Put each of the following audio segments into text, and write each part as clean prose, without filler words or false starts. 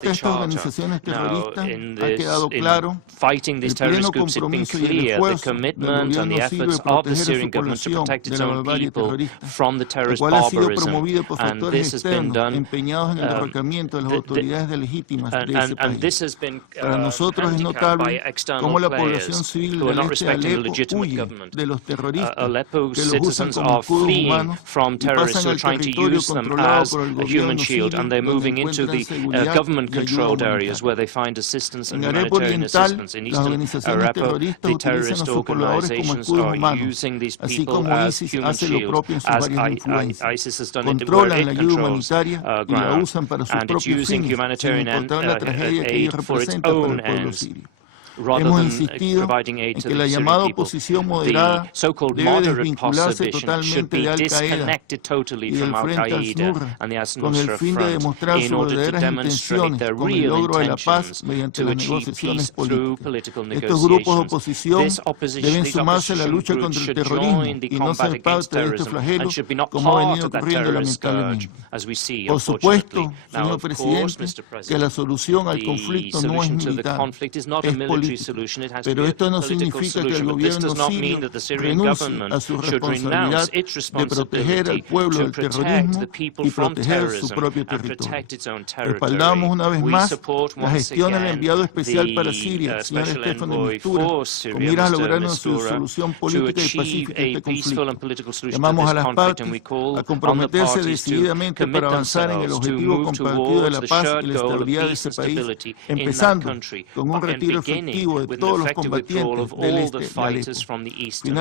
the charter. Now, in fighting these terrorist groups, it's been clear the commitment and the efforts of the Syrian government to protect its own people from the terrorist barbarism, and this has been done, and this has been handicapped by external players who are not respecting the legitimate government. Aleppo citizens are fleeing from terrorists who are trying to use them as a human shield, and they're moving into the government-controlled areas where they find assistance and humanitarian assistance. In eastern Aleppo, the terrorist organizations are using these people as human shields, as ISIS has done it where it controls ground, and it's using humanitarian aid for its own ends, rather than providing aid to the Syrian people. The so-called moderate position should be disconnected totally from Al-Qaeda and the Nusra Front in order to demonstrate their real intentions to achieve peace through political negotiations. This these opposition groups should join the combat against terrorism and should be not part of that terrorist scourge, as we see, unfortunately. Now, of course, Mr. President, the solution to the conflict is not a military solution, it has to be a political solution, but this does not mean that the Syrian government should renounce its responsibility to protect the people from terrorism and protect its own territory. We support once again the Special Envoy for Syria, Mr. Mistura, to achieve a peaceful and political solution to this conflict, and we call on the parties to commit themselves to move towards the shared goal of peace and stability in that country, and beginning with an effective withdrawal of all the fighters from the eastern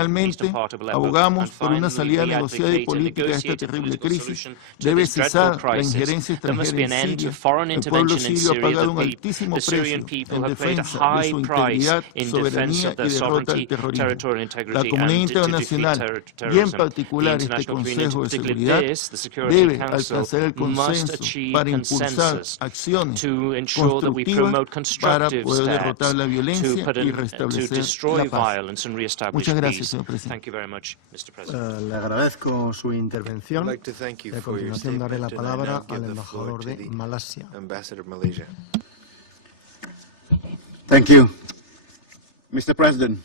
part of Aleppo. And finally, we advocate a negotiated political solution to this dreadful crisis. There must be an end to foreign intervention in Syria. The Syrian people have paid a high price in defense of their sovereignty, territorial integrity, and to defeat terrorism. The international community, particularly this, the Security Council, must achieve consensus to ensure that we promote constructive steps to destroy violence and re-establish peace. Thank you very much, Mr. President. Le agradezco su intervención. A continuación daré la palabra al embajador de Malasia. Thank you. Mr. President,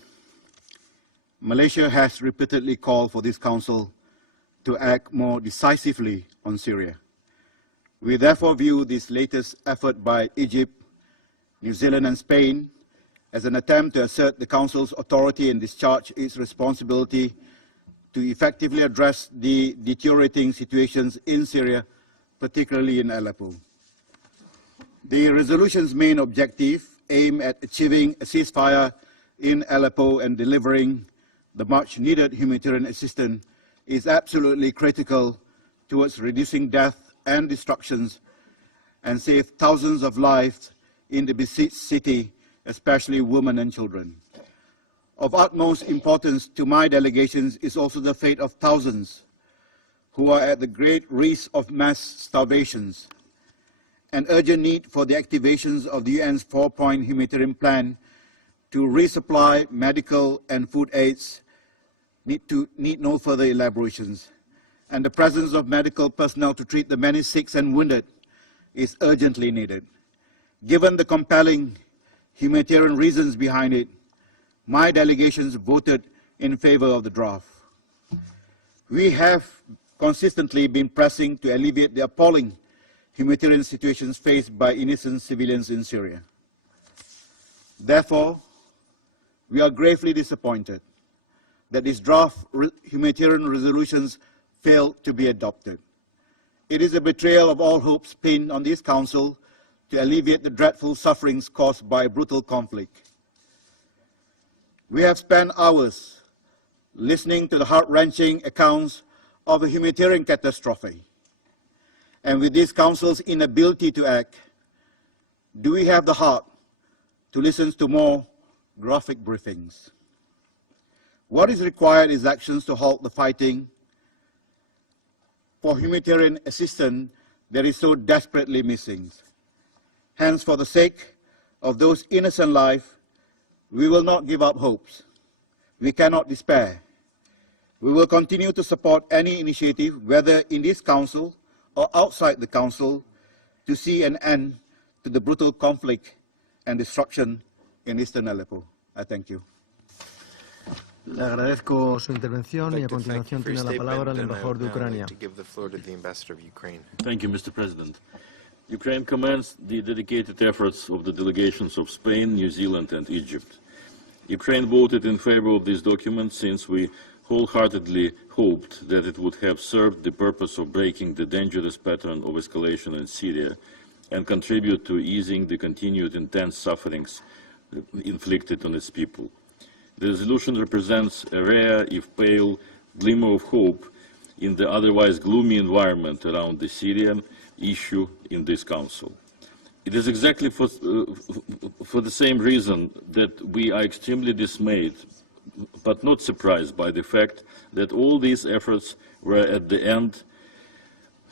Malaysia has repeatedly called for this Council to act more decisively on Syria. We therefore view this latest effort by Egypt, New Zealand and Spain as an attempt to assert the Council's authority and discharge its responsibility to effectively address the deteriorating situations in Syria, particularly in Aleppo. The resolution's main objective, aimed at achieving a ceasefire in Aleppo and delivering the much-needed humanitarian assistance, is absolutely critical towards reducing death and destructions and save thousands of lives in the besieged city, especially women and children. Of utmost importance to my delegations is also the fate of thousands who are at the great risk of mass starvations. An urgent need for the activations of the UN's 4-point humanitarian plan to resupply medical and food aids need no further elaborations. And the presence of medical personnel to treat the many sick and wounded is urgently needed. Given the compelling humanitarian reasons behind it, my delegations voted in favor of the draft. We have consistently been pressing to alleviate the appalling humanitarian situations faced by innocent civilians in Syria. Therefore, we are gravely disappointed that these draft humanitarian resolutions failed to be adopted. It is a betrayal of all hopes pinned on this Council to alleviate the dreadful sufferings caused by brutal conflict. We have spent hours listening to the heart-wrenching accounts of a humanitarian catastrophe. And with this Council's inability to act, do we have the heart to listen to more graphic briefings? What is required is actions to halt the fighting for humanitarian assistance that is so desperately missing. Hence, for the sake of those innocent lives, we will not give up hopes. We cannot despair. We will continue to support any initiative, whether in this Council or outside the Council, to see an end to the brutal conflict and destruction in eastern Aleppo. I thank you. Le agradezco su intervención y a continuación tiene la palabra el embajador de Ucrania. Thank you, Mr. President. Ukraine commends the dedicated efforts of the delegations of Spain, New Zealand and Egypt. Ukraine voted in favor of this document since we wholeheartedly hoped that it would have served the purpose of breaking the dangerous pattern of escalation in Syria and contribute to easing the continued intense sufferings inflicted on its people. The resolution represents a rare, if pale, glimmer of hope in the otherwise gloomy environment around the Syrian issue in this Council. It is exactly for the same reason that we are extremely dismayed, but not surprised by the fact that all these efforts were at the end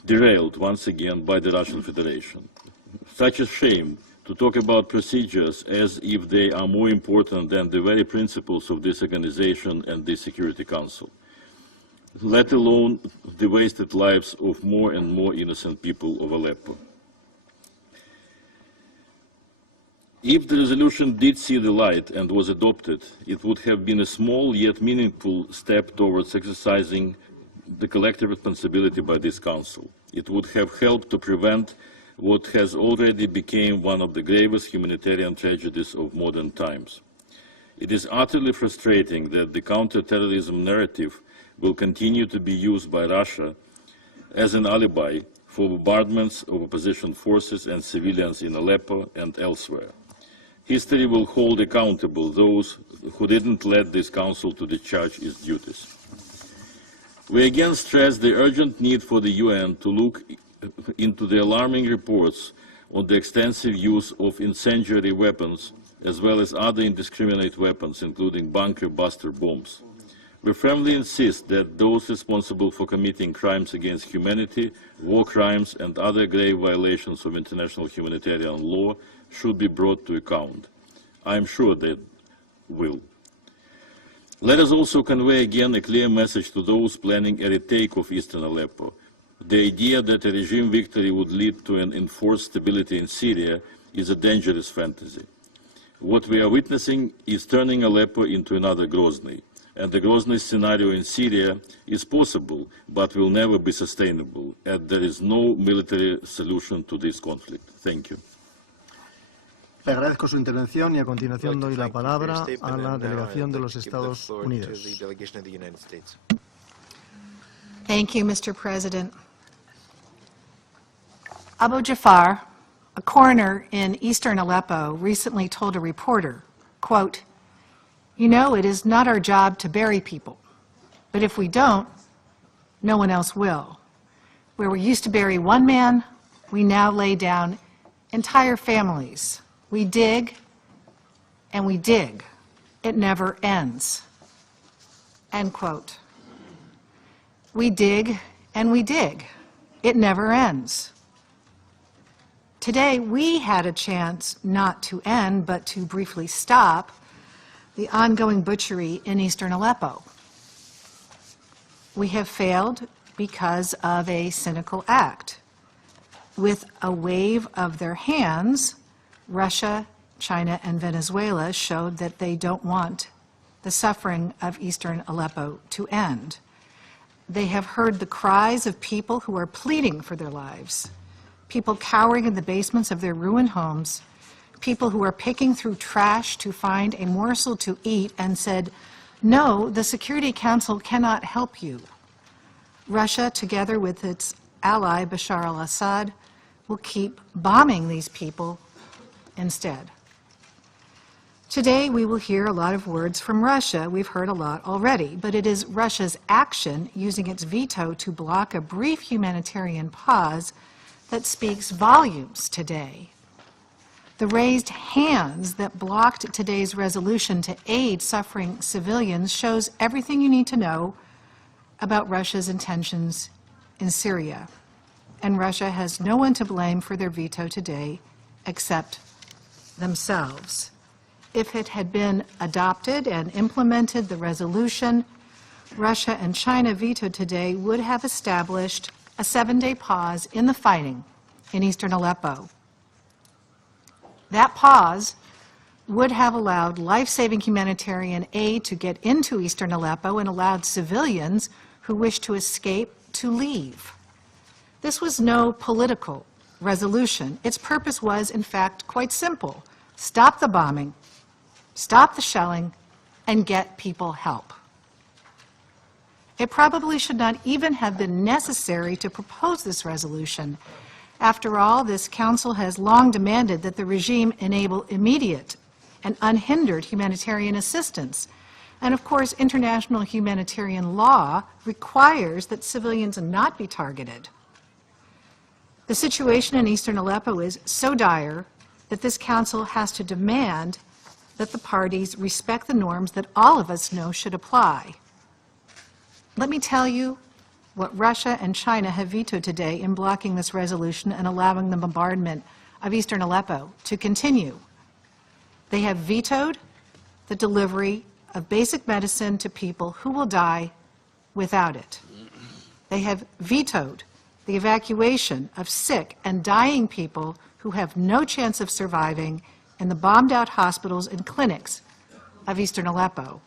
derailed once again by the Russian Federation. Such a shame to talk about procedures as if they are more important than the very principles of this organization and this Security Council, let alone the wasted lives of more and more innocent people of Aleppo. If the resolution did see the light and was adopted, it would have been a small yet meaningful step towards exercising the collective responsibility by this Council. It would have helped to prevent what has already become one of the gravest humanitarian tragedies of modern times. It is utterly frustrating that the counter-terrorism narrative will continue to be used by Russia as an alibi for bombardments of opposition forces and civilians in Aleppo and elsewhere. History will hold accountable those who didn't let this Council to discharge its duties. We again stress the urgent need for the UN to look into the alarming reports on the extensive use of incendiary weapons as well as other indiscriminate weapons, including bunker-buster bombs. We firmly insist that those responsible for committing crimes against humanity, war crimes and other grave violations of international humanitarian law should be brought to account. I am sure they will. Let us also convey again a clear message to those planning a retake of eastern Aleppo. The idea that a regime victory would lead to an enforced stability in Syria is a dangerous fantasy. What we are witnessing is turning Aleppo into another Grozny, and the Grozny scenario in Syria is possible, but will never be sustainable, and there is no military solution to this conflict. Thank you. Le agradezco su intervención y a continuación doy la palabra a la delegación de los Estados Unidos. Thank you, Mr. President. Abu Jafar, a coroner in eastern Aleppo, recently told a reporter, quote, "You know, it is not our job to bury people, but if we don't, no one else will. Where we used to bury one man, we now lay down entire families. We dig and we dig. It never ends." End quote. We dig and we dig. It never ends. Today, we had a chance not to end, but to briefly stop the ongoing butchery in eastern Aleppo. We have failed because of a cynical act. With a wave of their hands, Russia, China, and Venezuela showed that they don't want the suffering of eastern Aleppo to end. They have heard the cries of people who are pleading for their lives, people cowering in the basements of their ruined homes, people who are picking through trash to find a morsel to eat and said, "No, the Security Council cannot help you." Russia, together with its ally Bashar al-Assad, will keep bombing these people instead. Today, we will hear a lot of words from Russia. We've heard a lot already, but it is Russia's action, using its veto to block a brief humanitarian pause, that speaks volumes today. The raised hands that blocked today's resolution to aid suffering civilians shows everything you need to know about Russia's intentions in Syria. And Russia has no one to blame for their veto today except themselves. If it had been adopted and implemented, the resolution Russia and China vetoed today would have established a 7-day pause in the fighting in eastern Aleppo. That pause would have allowed life-saving humanitarian aid to get into eastern Aleppo and allowed civilians who wished to escape to leave. This was no political resolution. Its purpose was, in fact, quite simple. Stop the bombing, stop the shelling, and get people help. It probably should not even have been necessary to propose this resolution. After all, this Council has long demanded that the regime enable immediate and unhindered humanitarian assistance. And of course, international humanitarian law requires that civilians not be targeted. The situation in eastern Aleppo is so dire that this Council has to demand that the parties respect the norms that all of us know should apply. Let me tell you what Russia and China have vetoed today in blocking this resolution and allowing the bombardment of eastern Aleppo to continue. They have vetoed the delivery of basic medicine to people who will die without it. They have vetoed the evacuation of sick and dying people who have no chance of surviving in the bombed-out hospitals and clinics of eastern Aleppo.